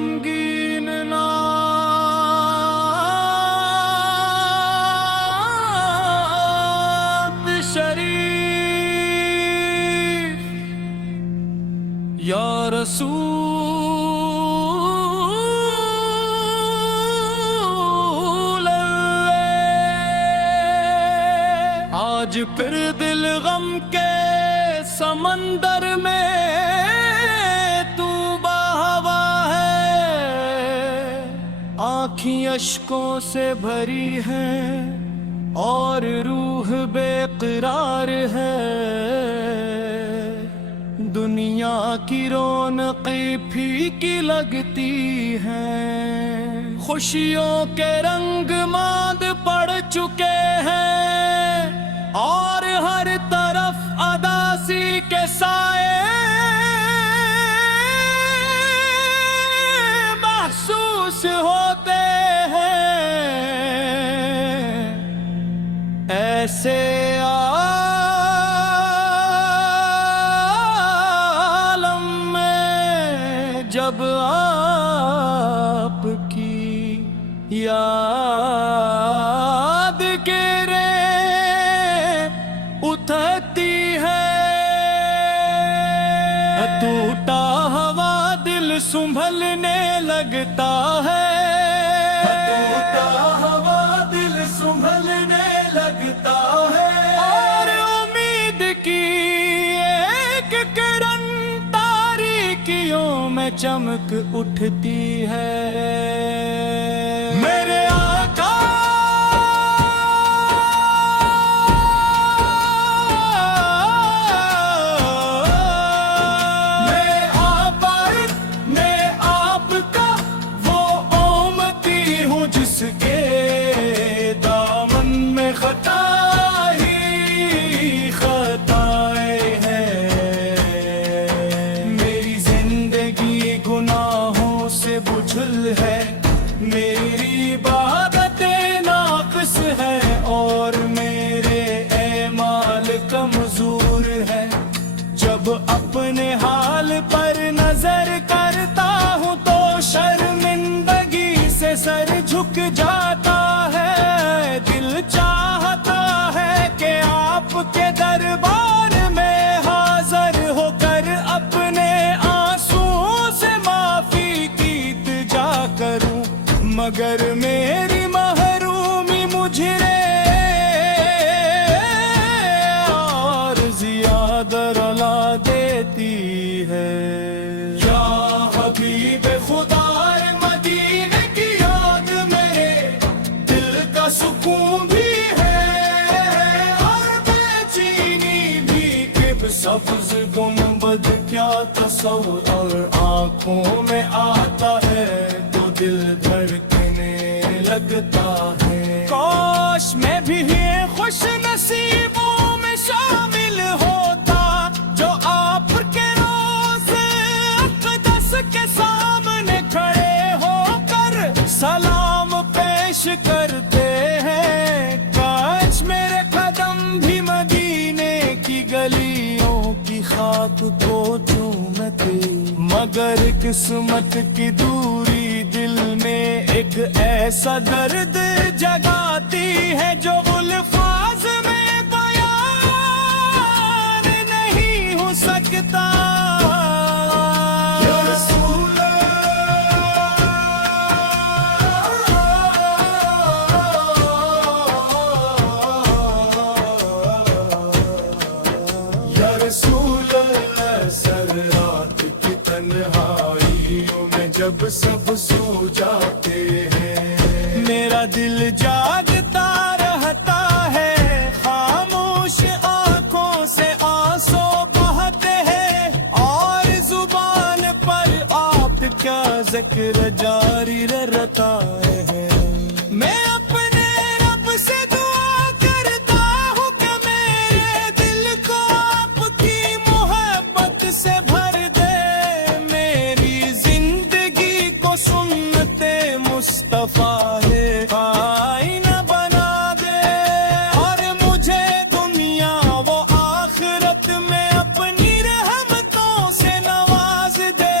غمگین نعت شریف یا رسول اللہ، آج پھر دل غم کے سمندر میں تو بہوا ہے، آنکھیں اشکوں سے بھری ہیں اور روح بے قرار ہے، دنیا کی رونقیں پھیکی لگتی ہیں، خوشیوں کے رنگ ماند پڑ چکے ہیں اور ہر طرف اداسی کے سائے محسوس ہوتے ہیں، ایسے عالم میں جب آپ کی یاد گرے اٹھتی ہے، ٹوٹا ہوا دل سنبھلنے لگتا ہے، ٹوٹا ہوا دل سنبھلنے لگتا ہے، اور امید کی ایک کرن تاریکیوں میں چمک اٹھتی ہے، میرے آقا ہے، میری عبادتیں ناقص ہے اور میرے اعمال کمزور ہے، جب اپنے حال پر نظر کرتا ہوں تو شرمندگی سے سر جھک جاتا ہے، دل چاہتا ہے کہ آپ کے دربار میں حاضر ہو کر اپنے آنسوؤں سے معافی کروں، مگر میری محرومی مجھے اور زیادہ رلا دیتی ہے، یا حبیب خدا مدینے کی یاد میرے دل کا سکون بھی ہے اور بے چینی بھی، کہ سبز گنبد کیا تصور اور آنکھوں میں آتا ہے تو دل دھڑکنے لگتا ہے، کاش میں بھی خوش نصیبوں میں شامل ہوتا جو آپ کے روز اقدس کے سامنے کھڑے ہو کر سلام پیش کرتے ہیں، کاش میرے قدم بھی مدینے کی گلیوں کی خاک کو چومتے، مگر قسمت کی دوری دل میں ایک ایسا درد جگاتی ہے جو الفاظ میں بیان نہیں ہو سکتا، یا رسول اللہ، یا رسول اللہ، سر رات کی تنہائیوں میں جب سب سو جاتے ہیں، میرا دل جاگتا رہتا ہے، خاموش آنکھوں سے آنسو بہتے ہیں اور زبان پر آپ کا ذکر جاری رہتا ہے، میں اپنے رب سے دعا کرتا ہوں کہ میرے دل کو آپ کی محبت سے بھر دے، میری زندگی کو سنتے مصطفیٰ آئینہ بنا دے اور مجھے دنیا و آخرت میں اپنی رحمتوں سے نواز دے،